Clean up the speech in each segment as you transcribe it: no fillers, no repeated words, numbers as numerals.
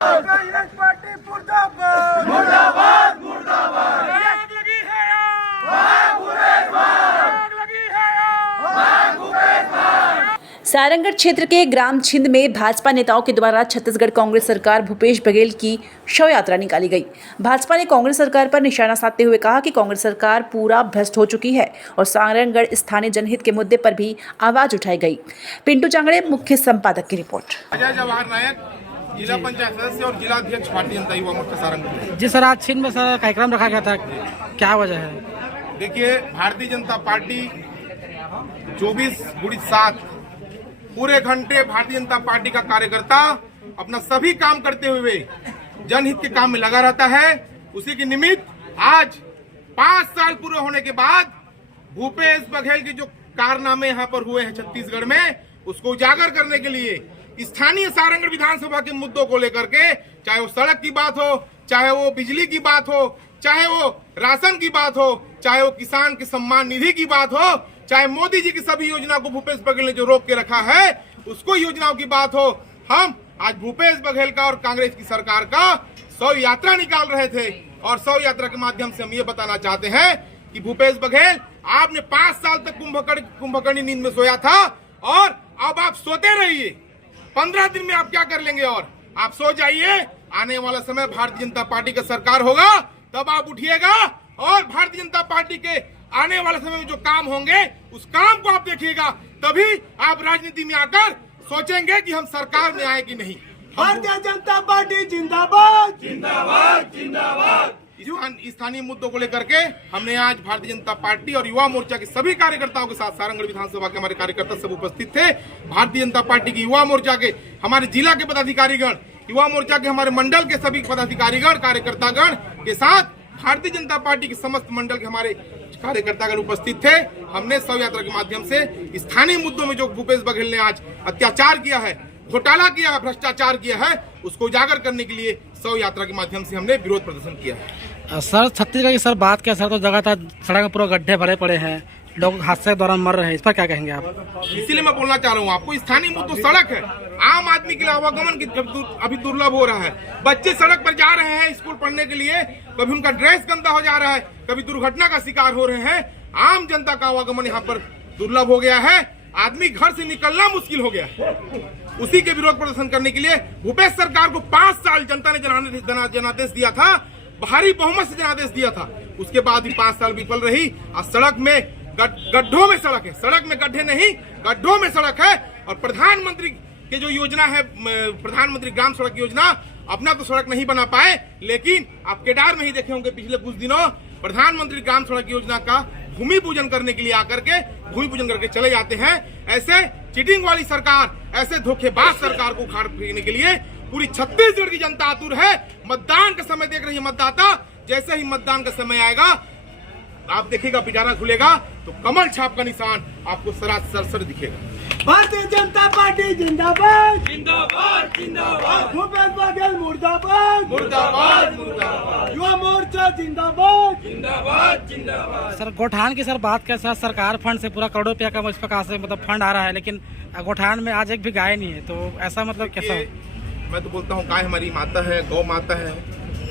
Congress party मुर्दाबाद मुर्दाबाद मुर्दाबाद। आग लगी है आग लगी है सारंगगढ़ क्षेत्र के ग्राम छिंद में भाजपा नेताओं के द्वारा छत्तीसगढ़ कांग्रेस सरकार भूपेश बघेल की शव यात्रा निकाली गई। भाजपा ने कांग्रेस सरकार पर निशाना साधते हुए कहा कि कांग्रेस सरकार पूरा भ्रष्ट हो चुकी है और सारंगगढ़ स्थानीय जनहित के मुद्दे पर भी आवाज उठाई गई। पिंटू चांगड़े, मुख्य संपादक की रिपोर्ट। अजय जवाहर नायक, जिला पंचायत सदस्य और जिला अध्यक्ष भारतीय जनता युवा मोर्चा सारंगगढ़। जी सर, आज छिंद में सर कार्यक्रम रखा गया था, क्या वजह है? देखिए, भारतीय जनता पार्टी 24/7 पूरे घंटे भारतीय जनता पार्टी का कार्यकर्ता अपना सभी काम करते हुए जनहित के काम में लगा रहता है। उसी के निमित्त आज 5 साल पूरे होने के बाद भूपेश बघेल की जो कारनामे यहाँ पर हुए हैं छत्तीसगढ़ में, उसको उजागर करने के लिए स्थानीय सारंगगढ़ विधानसभा के मुद्दों को लेकर के, चाहे वो सड़क की बात हो, चाहे वो बिजली की बात हो, चाहे वो राशन की बात हो, चाहे वो किसान के सम्मान निधि की बात हो, चाहे मोदी जी की सभी योजना को भूपेश बघेल ने जो रोक के रखा है उसको योजनाओं की बात हो, हम आज भूपेश बघेल का और कांग्रेस की सरकार का शव यात्रा निकाल रहे थे। और शव यात्रा के माध्यम से हम ये बताना चाहते हैं कि भूपेश बघेल, आपने 5 साल तक कुंभकर्णी नींद में सोया था और अब आप सोते रहिए। 15 दिन में आप क्या कर लेंगे? और आप सो जाइए। आने वाला समय भारतीय जनता पार्टी का सरकार होगा, तब आप उठिएगा और भारतीय जनता पार्टी के आने वाले समय में जो काम होंगे उस काम को आप देखिएगा। तभी आप राजनीति में आकर सोचेंगे कि हम सरकार में आए कि नहीं। भारतीय जनता पार्टी जिंदाबाद जिंदाबाद जिंदाबाद। स्थानीय मुद्दों को लेकर के हमने आज भारतीय जनता पार्टी और युवा मोर्चा के सभी कार्यकर्ताओं के साथ, सारंगगढ़ विधानसभा के हमारे कार्यकर्ता सब उपस्थित थे। भारतीय जनता पार्टी की युवा मोर्चा के हमारे जिला के पदाधिकारीगण, युवा मोर्चा के हमारे मंडल के सभी पदाधिकारीगण, कार्यकर्तागण के साथ भारतीय जनता पार्टी के समस्त मंडल के हमारे कार्यकर्तागण उपस्थित थे। हमने शव यात्रा के माध्यम से स्थानीय मुद्दों में जो भूपेश बघेल ने आज अत्याचार किया है, घोटाला किया है, भ्रष्टाचार किया है, उसको उजागर करने के लिए शव यात्रा के माध्यम से हमने विरोध प्रदर्शन किया है। सर, छत्तीसगढ़ की सर बात क्या सर, तो जगह था सड़क में पूरा गड्ढे भरे पड़े हैं, लोग हादसे के दौरान मर रहे हैं, इस पर क्या कहेंगे आप? इसीलिए मैं बोलना चाह रहा हूँ आपको, स्थानीय मुद्दों सड़क है। आम आदमी के लिए आवागमन की अभी दुर्लभ हो रहा है। बच्चे सड़क पर जा रहे हैं स्कूल पढ़ने के लिए, कभी उनका ड्रेस गंदा हो जा रहा है, कभी दुर्घटना का शिकार हो रहे हैं। आम जनता का आवागमन यहाँ पर दुर्लभ हो गया है। आदमी घर से निकलना मुश्किल हो गया है। उसी के विरोध प्रदर्शन करने के लिए भूपेश सरकार को 5 साल जनता ने जनादेश दिया था, भारी बहुमत से जनादेश दिया था। उसके बाद भी 5 साल विफल रही। आज सड़क में गड्ढों में सड़क है, सड़क में गड्ढे नहीं, गड्ढों में सड़क है। और प्रधानमंत्री की जो योजना है, प्रधानमंत्री ग्राम सड़क योजना, अपना तो सड़क नहीं बना पाए, लेकिन आप केदार में ही देखे होंगे पिछले कुछ दिनों प्रधानमंत्री ग्राम सड़क योजना का भूमि पूजन करने के लिए आकर के भूमि पूजन करके चले जाते हैं। ऐसे चीटिंग वाली सरकार, ऐसे धोखेबाज सरकार को उखाड़ फेंकने के लिए पूरी छत्तीसगढ़ की जनता आतुर है। मतदान का समय देख रही है मतदाता। जैसे ही मतदान का समय आएगा, आप देखिएगा पिटारा खुलेगा तो कमल छाप का निशान आपको सरासर दिखेगा। भारतीय जनता पार्टी जिंदाबाद जिंदाबाद जिंदाबाद। भूपेश बघेल मुर्दाबाद मुर्दाबाद मुर्दाबाद। युवा मोर्चा जिंदाबाद जिंदाबाद जिंदाबाद। सर, गौठान की सर बात कैसा, सरकार फंड से पूरा करोड़ों रुपया का इस प्रकार से मतलब फंड आ रहा है, लेकिन गौठान में आज एक भी गाय नहीं है, तो ऐसा मतलब कैसा? मैं तो बोलता हूँ, गाय हमारी माता है, गौ माता है,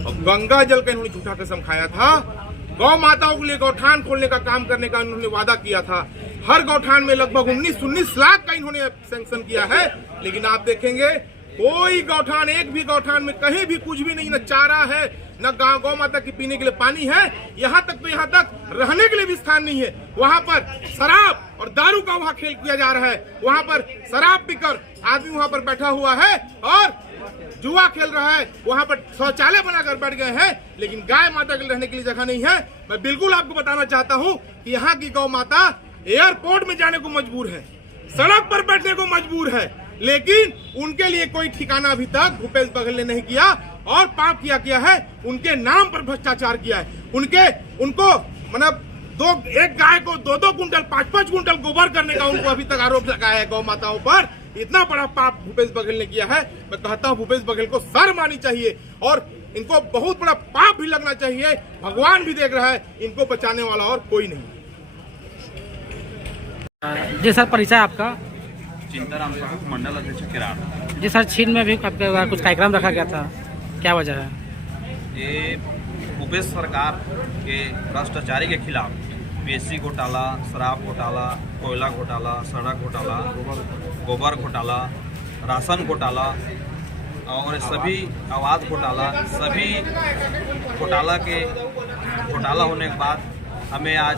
और गंगा जल का इन्होंने झूठा कसम खाया था। गौ माताओं के लिए गौठान खोलने का काम करने का इन्होंने वादा किया था। हर गौठान में लगभग 19 लाख का इन्होंने सैंक्शन किया है, लेकिन आप देखेंगे कोई गौठान, एक भी गौठान में कहीं भी कुछ भी नहीं, न चारा है, न गौ माता की पीने के लिए पानी है। यहाँ तक रहने के लिए भी स्थान नहीं है। वहाँ पर शराब और दारू का वहाँ खेल किया जा रहा है। वहाँ पर शराब पीकर आदमी वहाँ पर बैठा हुआ है और जुआ खेल रहा है। वहाँ पर शौचालय बनाकर बैठ गए हैं, लेकिन गाय माता के रहने के लिए जगह नहीं है। मैं बिल्कुल आपको बताना चाहता हूँ कि यहाँ की गौ माता एयरपोर्ट में जाने को मजबूर है, सड़क पर बैठने को मजबूर है, लेकिन उनके लिए कोई ठिकाना अभी तक भूपेश बघेल ने नहीं किया। और पाप किया है, उनके नाम पर भ्रष्टाचार किया है। उनको मतलब एक गाय को 2-2 कुंटल 5-5 कुंटल गोबर करने का उनको अभी तक आरोप लगाया है गौ माताओं पर। इतना बड़ा पाप भूपेश बघेल ने किया है। मैं कहता हूँ भूपेश बघेल को शर्म आनी चाहिए और इनको बहुत बड़ा पाप भी लगना चाहिए। भगवान भी देख रहा है, इनको बचाने वाला और कोई नहीं। जी सर, परिचय आपका? चिंताराम साहू, मंडल अध्यक्ष केरार। जी सर, चीन में भी आपके कुछ कार्यक्रम रखा गया था, क्या वजह है? ये भूपेश सरकार के भ्रष्टाचारी के खिलाफ पीएससी घोटाला, शराब घोटाला, कोयला घोटाला, सड़क घोटाला, गोबर घोटाला, राशन घोटाला और सभी आवास घोटाला, सभी घोटाला होने के बाद हमें आज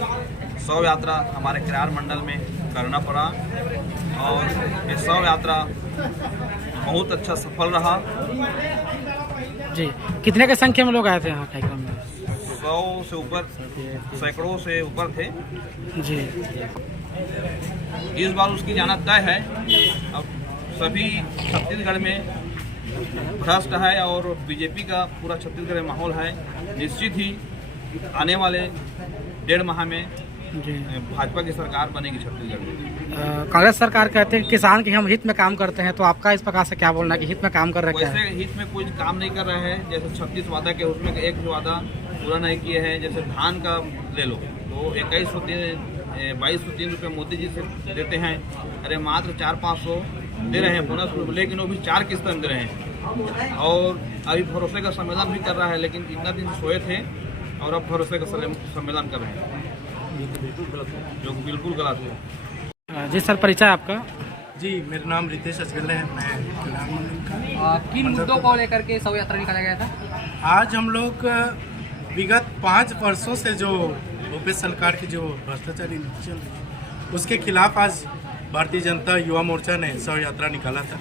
शव यात्रा हमारे किरार मंडल में करना पड़ा और ये शव यात्रा बहुत अच्छा सफल रहा। जी, कितने के संख्या में लोग आए थे यहाँ कार्यक्रम में? 100 से ऊपर, सैकड़ों से ऊपर थे। जी, इस बार उसकी जाना तय है। अब सभी छत्तीसगढ़ में भ्रष्ट है और बीजेपी का पूरा छत्तीसगढ़ में माहौल है। निश्चित ही आने वाले 1.5 माह में जी, भाजपा की सरकार बनेगी छत्तीसगढ़ में। कांग्रेस सरकार कहते हैं किसान के हम हित में काम करते हैं, तो आपका इस प्रकार से क्या बोलना है कि हित में काम कर रहे हैं? वैसे हित में कोई काम नहीं कर रहे हैं। जैसे 36 वादा के उसमें एक वादा पूरा नहीं किए हैं। जैसे धान का ले लो तो 2203 रुपये मोदी जी से देते हैं, अरे मात्र 400-500 दे रहे हैं बोनस, लेकिन वो भी 4 किस्त में दे रहे हैं। और अभी भरोसे का सम्मेलन भी कर रहा है, लेकिन इतना दिन सोए थे और अब भरोसे का सम्मेलन कर रहे हैं, जो बिल्कुल गलत है। जी सर, परिचय आपका? जी, मेरा नाम रितेश अचगल है, मैं किरार मंडल का। किन मुद्दों को लेकर के शव यात्रा निकाला गया था? आज हम लोग विगत 5 वर्षों से जो भूपेश सरकार की जो भ्रष्टाचारी नीति चल रही है उसके खिलाफ आज भारतीय जनता युवा मोर्चा ने शव यात्रा निकाला था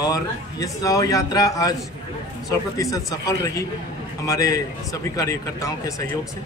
और ये शव यात्रा आज 100% सफल रही हमारे सभी कार्यकर्ताओं के सहयोग से।